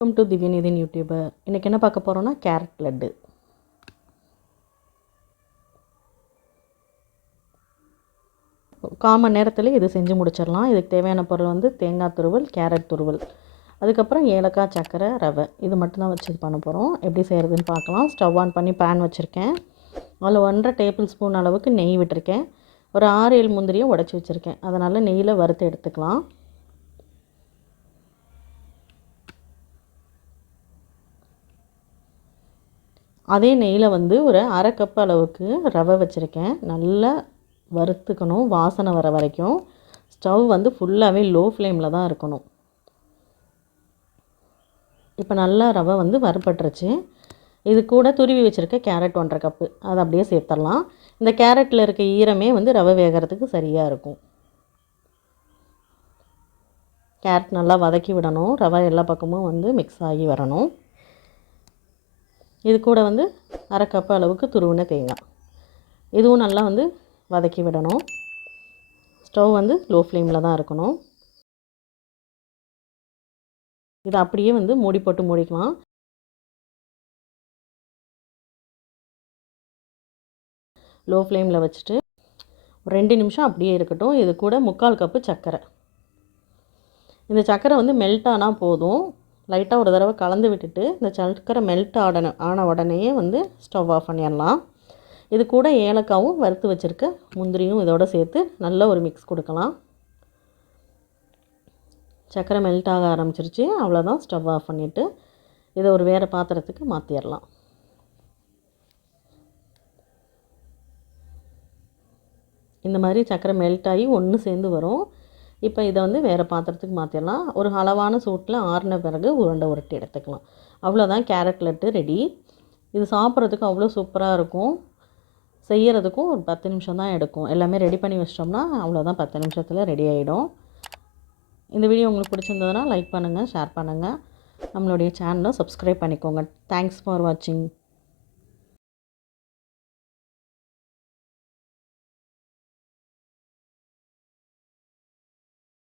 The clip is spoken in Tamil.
Welcome to திவ்யநிதின் YouTuber. இன்றைக்கி என்ன பார்க்க போகிறோன்னா கேரட் லட்டு. கால் மணி நேரத்தில் இது செஞ்சு முடிச்சிடலாம். இதுக்கு தேவையான பொருள் வந்து தேங்காய் துருவல், கேரட் துருவல், அதுக்கப்புறம் ஏலக்காய், சர்க்கரை, ரவை. இது மட்டும்தான் வச்சு இது பண்ண போகிறோம். எப்படி செய்கிறதுன்னு பார்க்கலாம். ஸ்டவ் ஆன் பண்ணி பேன் வச்சுருக்கேன். அதில் 1.5 டேபிள் ஸ்பூன் அளவுக்கு நெய் விட்டுருக்கேன். ஒரு 6-7 முந்திரியை உடச்சி வச்சுருக்கேன். அதனால் நெய்யில் வறுத்து எடுத்துக்கலாம். அதே நெய்யில் வந்து ஒரு 1/2 கப் அளவுக்கு ரவை வச்சுருக்கேன். நல்லா வறுத்துக்கணும், வாசனை வர வரைக்கும். ஸ்டவ் வந்து ஃபுல்லாகவே லோ ஃப்ளேமில் தான் இருக்கணும். இப்போ நல்லா ரவை வந்து வறுபட்டுருச்சு. இது கூட துருவி வச்சுருக்க கேரட் 1.5 கப்பு அதை அப்படியே சேர்த்துடலாம். இந்த கேரட்டில் இருக்க ஈரமே வந்து ரவை வேகிறதுக்கு சரியாக இருக்கும். கேரட் நல்லா வதக்கி விடணும். ரவை எல்லா பக்கமும் வந்து மிக்ஸ் ஆகி வரணும். இது கூட வந்து 1/2 கப் அளவுக்கு துருவின தேங்காய், இதுவும் நல்லா வந்து வதக்கி விடணும். ஸ்டவ் வந்து லோ ஃப்ளேமில் தான் இருக்கணும். இதை அப்படியே வந்து மூடி போட்டு மூடிக்கலாம். லோ ஃப்ளேமில் வச்சுட்டு ஒரு 2 நிமிஷம் அப்படியே இருக்கட்டும். இது கூட 3/4 கப்பு சர்க்கரை. இந்த சர்க்கரை வந்து மெல்ட் ஆனால் போதும். லைட்டாக ஒரு தடவை கலந்து விட்டுட்டு இந்த சர்க்கரை மெல்ட் ஆன உடனேயே வந்து ஸ்டவ் ஆஃப் பண்ணிடலாம். இது கூட ஏலக்காவும் வறுத்து வச்சுருக்க முந்திரியும் இதோடு சேர்த்து நல்ல ஒரு மிக்ஸ் கொடுக்கலாம். சர்க்கரை மெல்ட் ஆக ஆரம்பிச்சிருச்சு. அவ்வளோதான், ஸ்டவ் ஆஃப் பண்ணிவிட்டு இதை ஒரு வேறு பாத்திரத்துக்கு மாற்றிடலாம். இந்த மாதிரி சர்க்கரை மெல்ட் ஆகி ஒன்று சேர்ந்து வரும். இப்போ இதை வந்து வேறு பாத்திரத்துக்கு மாற்றிடலாம். ஒரு அளவான சூட்டில் ஆறின பிறகு உருண்டை உருட்டி எடுத்துக்கலாம். அவ்வளோதான், கேரட் லட்டு ரெடி. இது சாப்பிட்றதுக்கு அவ்வளோ சூப்பராக இருக்கும். செய்கிறதுக்கும் ஒரு 10 நிமிஷம் தான் எடுக்கும். எல்லாமே ரெடி பண்ணி வச்சிட்டோம்னா அவ்வளோதான், 10 நிமிஷத்தில் ரெடி ஆகிடும். இந்த வீடியோ உங்களுக்கு பிடிச்சிருந்ததுன்னா லைக் பண்ணுங்கள், ஷேர் பண்ணுங்கள். நம்மளுடைய சேனலை சப்ஸ்கிரைப் பண்ணிக்கோங்க. தேங்க்ஸ் ஃபார் வாட்சிங்.